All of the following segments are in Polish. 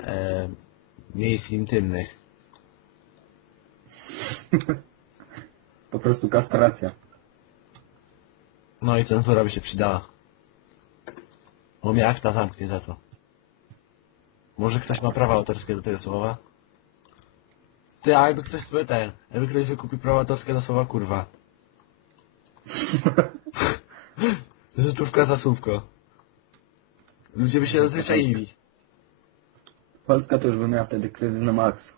e, miejsc intymnych. Po prostu kastracja. No i cenzura by się przydała. Bo mnie akta zamknie za to. Może ktoś ma prawa autorskie do tego słowa? Ty, a jakby ktoś sobie ten, jakby ktoś wykupił prawa autorskie do słowa kurwa. Złotówka za słówko. Ludzie by się rozwyczaili. Polska to już by miała wtedy kryzys na maks.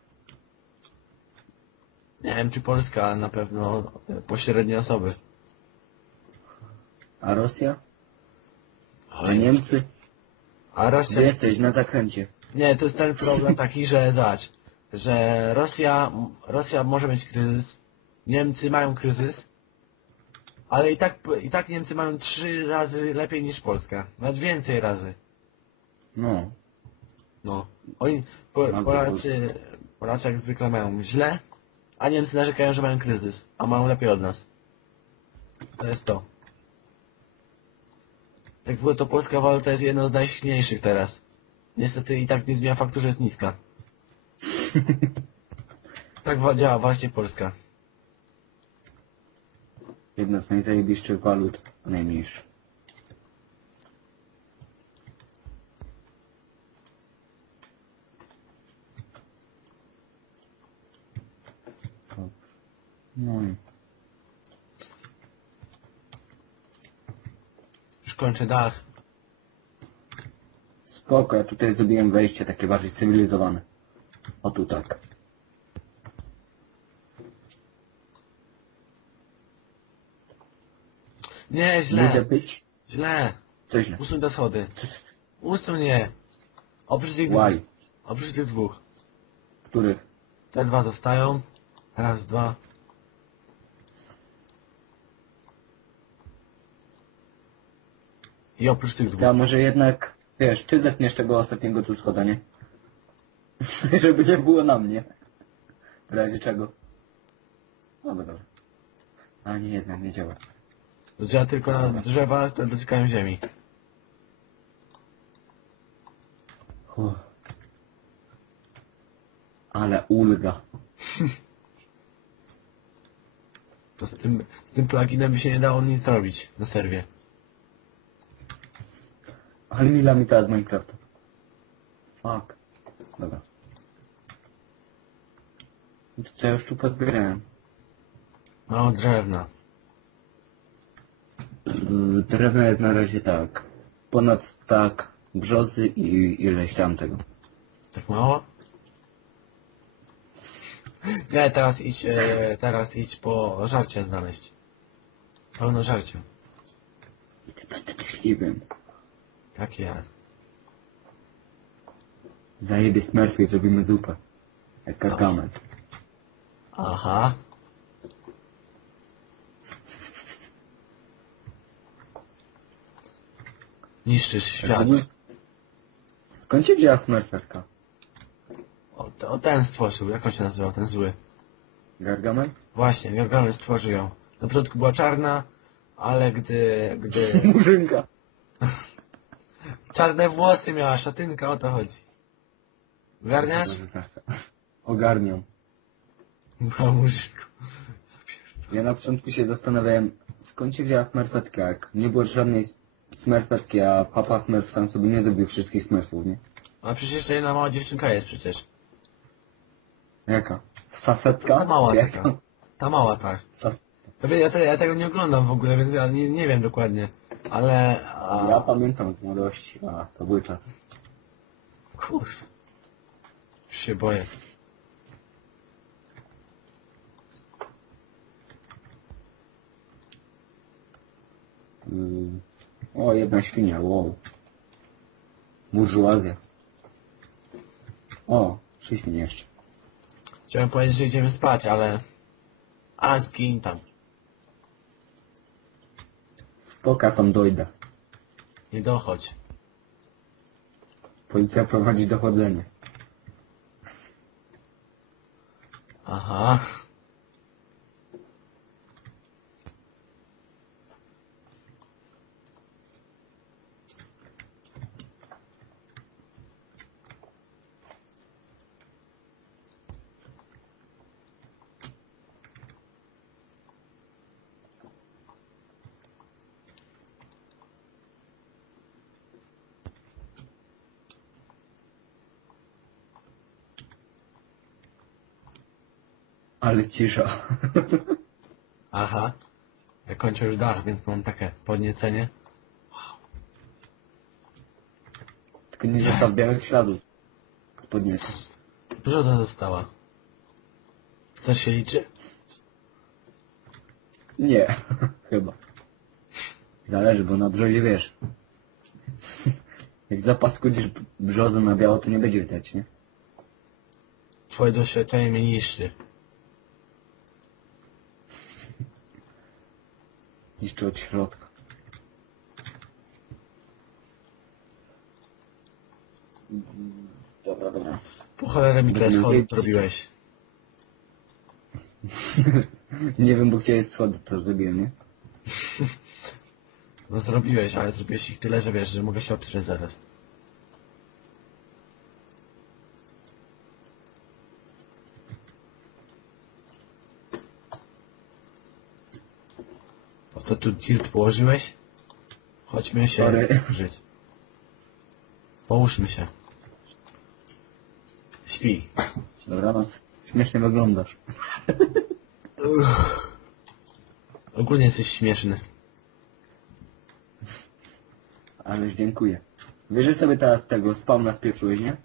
Nie wiem czy Polska, ale na pewno pośrednie osoby. A Rosja? A Niemcy? A Rosja... Gdzie jesteś? Na zakręcie. Nie, to jest ten problem taki, że zobacz, że Rosja, Rosja może mieć kryzys, Niemcy mają kryzys, ale i tak, i tak Niemcy mają trzy razy lepiej niż Polska. Nawet więcej razy. No. No. Oni, po, Mam Polacy, Polacy jak zwykle mają źle, a Niemcy narzekają, że mają kryzys, a mają lepiej od nas. To jest to. Jak było to polska waluta jest jedną z najsilniejszych teraz. Niestety i tak nie zmienia faktu, że jest niska. tak działa właśnie Polska. Jedna z najzajebiższych walut, najmniejsza. No i Już kończę dach. spoko, ja tutaj zrobiłem wejście takie bardziej cywilizowane. O tu tak. Nie, Ludzie źle. być? Źle. To źle. Usuń te schody. Usuń je. Oprócz tych dwóch. Oprócz tych dwóch. Których? Te dwa zostają. Raz, dwa. I oprócz tych dwóch. Ja może jednak, wiesz, ty zepniesz tego ostatniego tu schoda, nie? Żeby nie było na mnie. W razie czego. Dobra, dobra. A nie, jednak nie działa. To działa tylko na drzewa, które dotykają ziemi. Uff. Ale ulga. To z tym, z tym pluginem by się nie dało nic zrobić na serwie. Ale mi teraz z Minecrafta. Fuck. Dobra. No To co ja już tu pozbierałem? Mało drewna. Yy, Drewna jest na razie tak. Ponad tak brzozy i ileś tam tego. Tak mało? Nie, teraz idź, e, teraz idź po żarcie znaleźć. Pełno żarcia. Myśliwym. Tak jest. Zajebie smerfy i zrobimy zupę. Jak karkamen. Aha. Niszczysz świat. Skąd się wzięła smerferka? O, to, o ten stworzył, jak on się nazywał, ten zły. Gargamel? Właśnie, Gargamel stworzył ją. Na początku była czarna, ale gdy, gdy Murzynka. Czarne włosy miała, szatynka, o to chodzi. Garniasz? Ogarnią. Była murzynką. Ja na początku się zastanawiałem, skąd się wzięła smerfetka, jak nie było żadnej smerfetki, a papa smerf sam sobie nie zrobił wszystkich smerfów, nie? A przecież jeszcze jedna mała dziewczynka jest przecież. Jaka? Safetka? Ta mała Jaka? taka. Ta mała, tak. Saf- Ja, wie- ja, te, ja tego nie oglądam w ogóle, więc ja nie, nie wiem dokładnie. Ale... A, Ja pamiętam z młodości, a to były czasy. Już się boję. Mm. O, jedna świnia, wow. Burżuazja. O, trzy świnie jeszcze. Chciałem powiedzieć, że idziemy spać, ale... A, zgin tam. Spoka tam dojdę. Nie dochodź. Policja prowadzi dochodzenie. Aha. Ale cisza. Aha. Ja kończę już dar, więc mam takie podniecenie. Tylko nie zostaw białych śladów. Z podniesu. Brzoda została. Co się liczy? Nie. Chyba. Zależy, bo na brzozie wiesz. Jak zapaskudzisz brzozę na biało, to nie będzie widać, nie? Twoje doświadczenie mnie niszczy. Niszczy od środka. Dobra, dobra. Po cholerę mi te Będę schody zrobiłeś. Nie wiem, bo chciałeś schody, to zrobiłem, nie? No zrobiłeś, ale zrobiłeś ich tyle, że wiesz, że mogę się oprzeć zaraz. Co tu tilt położyłeś? Chodźmy się Sorry. żyć. Połóżmy się. Śpi. Dobranoc. Śmiesznie wyglądasz. Ogólnie jesteś śmieszny. Ależ dziękuję. Wiesz, że sobie teraz tego spawna spieprzyłeś, nie?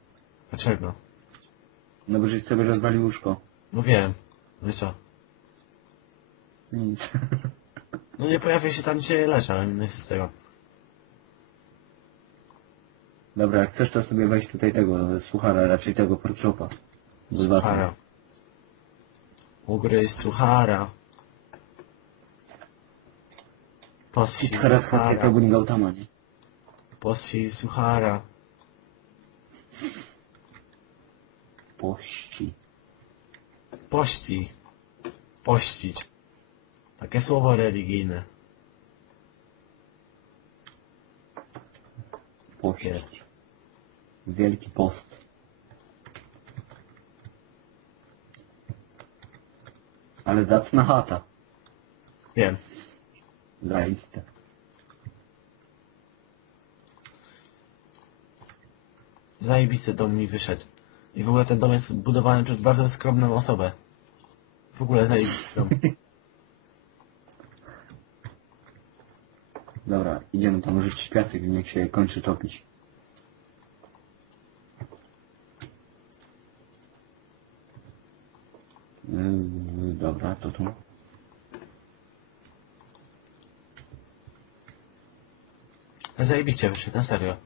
Dlaczego? No bo żeś sobie rozwalił łóżko. No wiem. No i co? Nic. No nie pojawię się tam, gdzie nie jest z tego. Dobra, jak chcesz to sobie weź tutaj tego suchara, raczej tego. Z was. Suchara. Ugryź suchara. Possi Suchara to suchara. Gautama, nie? Possi suchara. Pości. Pości. Pościć. Takie słowo religijne. Pość. Jest. Wielki post. Ale zacna chata. Wiem. Zaiste. Zajebisty dom mi wyszedł. I w ogóle ten dom jest budowany przez bardzo skromną osobę. W ogóle zajebisty dom. Dobra, idziemy tam rzucić piasek niech się kończy topić. Yy, dobra, to tu. Zajebiście wyszedł, na serio.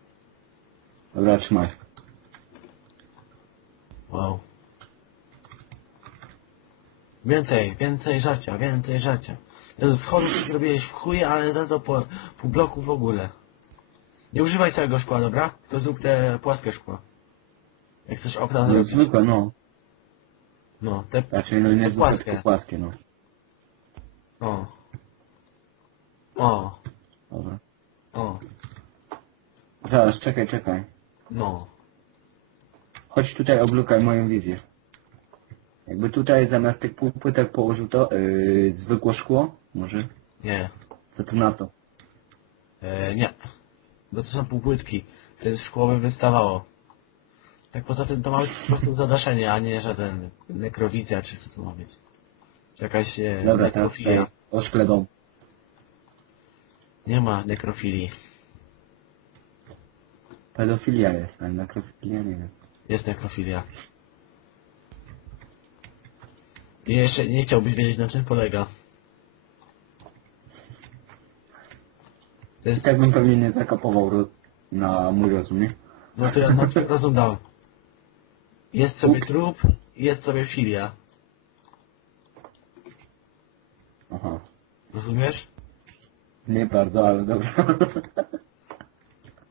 Dobra, trzymaj. Wow. Więcej, więcej żarcia, więcej żarcia. Jezu, schodów zrobiłeś w chuj, ale za to po pół bloku w ogóle. Nie używaj całego szkła, dobra? Tylko zrób te płaskie szkło. Jak chcesz okna No, zrobić. zwykłe, no. No, te... Raczej no nie te zwykłe, płaskie. tylko płaskie, no. O. O. Dobra. O. Zaraz, czekaj, czekaj. No. Chodź tutaj, oblukaj moją wizję. Jakby tutaj zamiast tych półpłytek położył to yy, zwykłe szkło, może? Nie. Co tu na to? E, nie. Bo to są półpłytki. To jest szkło by wystawało. Tak poza tym to ma być po prostu zadaszenie, a nie żaden nekrowizja, czy co to ma być. Jakaś e, Dobra, teraz nekrofilia. tutaj oszklę dom. Nie ma nekrofilii. Pedofilia jest, ale nekrofilia nie wiem. Jest nekrofilia. I jeszcze nie chciałbyś wiedzieć na czym polega. To jest, tak bym pewnie nie zakapował ro- na mój rozum, no to ja na co rozum dam. Jest sobie trup, jest sobie filia. Aha. Rozumiesz? Nie bardzo, ale dobra.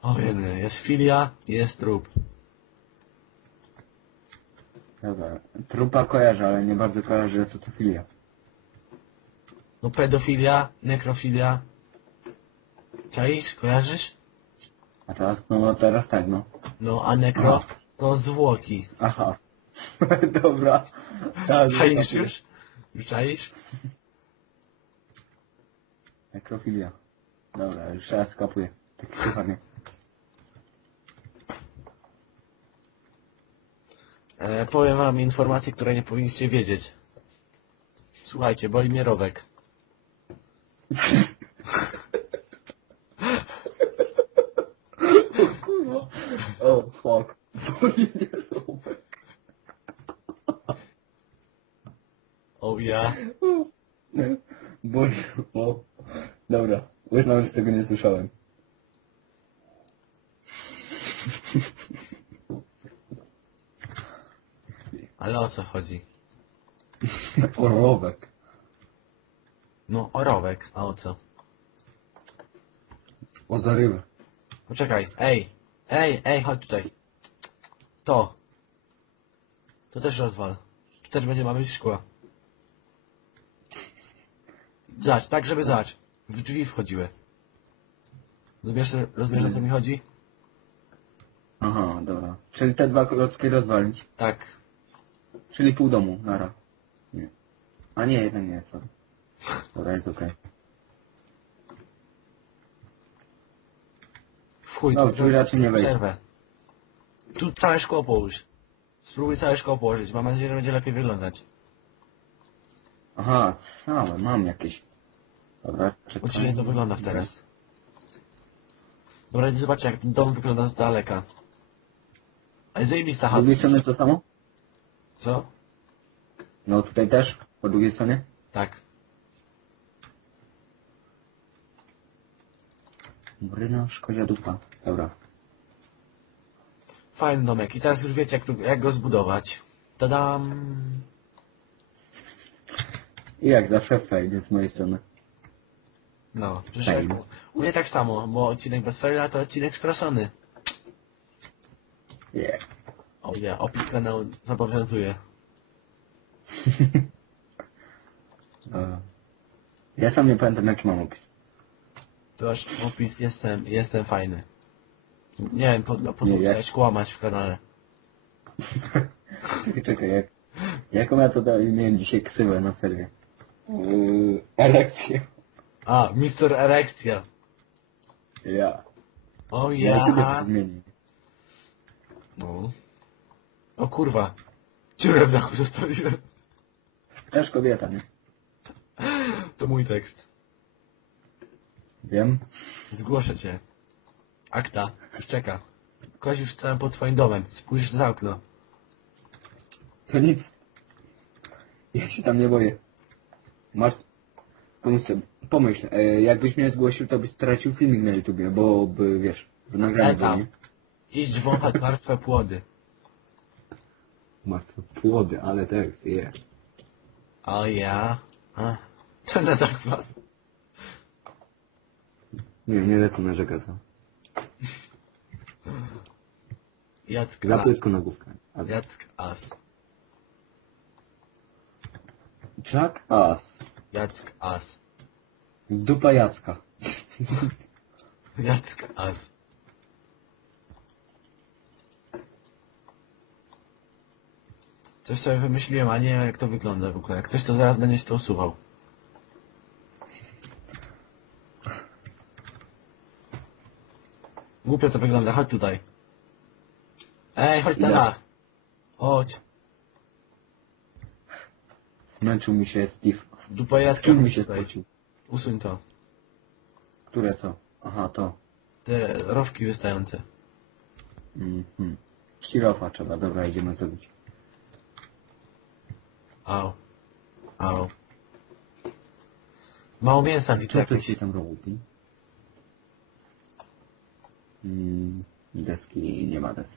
O jedy, jest filia, jest trup. Dobra. Trupa kojarzę, ale nie bardzo kojarzę co to filia. No pedofilia, nekrofilia. Czaisz? Kojarzysz? A teraz, no, no teraz tak, no. No, a nekro Aha. to zwłoki. Aha. dobra. Tak, Czaisz już? Już czaisz? Nekrofilia. Dobra, już raz skapuję. Tak słuchanie. E, powiem wam informacje, które nie powinniście wiedzieć. Słuchajcie, boli mnie rowek. Kurwa. O, fuck. Boli mnie rąbek. O ja. Boli, o. Dobra, uznałem, że tego nie słyszałem. Ale o co chodzi? O, rowek. No, o rowek. A o co? O zarywę. Poczekaj, ej, ej, ej, chodź tutaj. To. To też rozwal. Tu też będzie mamy szkła. Zacz, tak żeby zacz. W drzwi wchodziły. Rozumiesz, rozumiesz o co mi chodzi? Aha, dobra. Czyli te dwa klocki rozwalić. Tak. Czyli pół domu, nara. Nie. A nie, jeden nie, sorry. Dobra, jest okej. W chuj, No, tu raczej nie wejdzie. przerwę. Tu całe szkło połóż. Spróbuj całe szkło położyć. Mam nadzieję, że będzie lepiej wyglądać. Aha, całe, mam jakieś. Dobra, czekaj. Uczynie to wygląda teraz. Dobra, idę zobaczę jak ten dom wygląda z daleka. Ale zajebista Z chata. drugiej strony to samo? Co? No tutaj też, po drugiej stronie? Tak. Bryna, szkodzia dupa. Dobra. Fajny domek i teraz już wiecie jak, tu, jak go zbudować. Tadam! I jak zawsze fajnie z mojej strony. No, przecież Fajnie. u mnie tak samo, bo odcinek bez faila to odcinek skraszony. Yeah. O ja, opis kanału zobowiązuje. E, Ja sam nie pamiętam jaki mam opis. To aż opis jestem, jestem fajny. Nie wiem, po, no, po co Nie, jak- chciałeś kłamać w kanale. Czekaj, czekaj, jak... Jaką ja to dalej miałem dzisiaj ksywę na serwie? Yy, erekcję. A, Mister Erekcja. Ja. O Ja ja. zmienię. No. O kurwa. Dziurę w dachu zostawiłem. Też kobieta, nie? To mój tekst. Wiem. Zgłoszę cię. Akta. Już czeka. Kogoś już pod twoim domem. Spójrz za okno. To nic. Ja się tam nie boję. Masz... Pomyśl, pomyśl e, jakbyś mnie zgłosił, to byś stracił filmik na YouTubie, bo by, wiesz, w nagraniu nie? Idź wąchać martwe płody. Martwe płody, ale tekst, je. O ja. A. To na tak was. Nie, nie lecę na rzekasa. Jack Za As. płytko na główkę. A- Jack As. Jack As. Jack As. Dupa Jacka. Jack As. Coś sobie wymyśliłem, a nie wiem jak to wygląda w ogóle. Jak ktoś to zaraz będzie się to usuwał. Głupio to wygląda, chodź tutaj. Ej, chodź dach. Chodź. Zmęczył mi się Steve. Dupa Jacka Kim mi się tutaj. spocił? Usuń to. Które co? Aha, to. Te rowki wystające. Mhm. Kirofa trzeba, dobra, idziemy zrobić. Au. Au. Mało mięsa jakieś. się tam robi? Mm, deski, nie ma deski.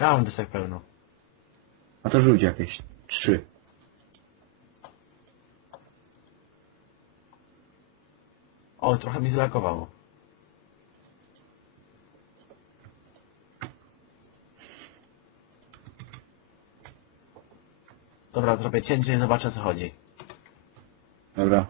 Ja mam desek pełno. A to rzuć jakieś. Trzy. O, trochę mi zlakowało. Dobra, zrobię cięcie i zobaczę co chodzi. Dobra.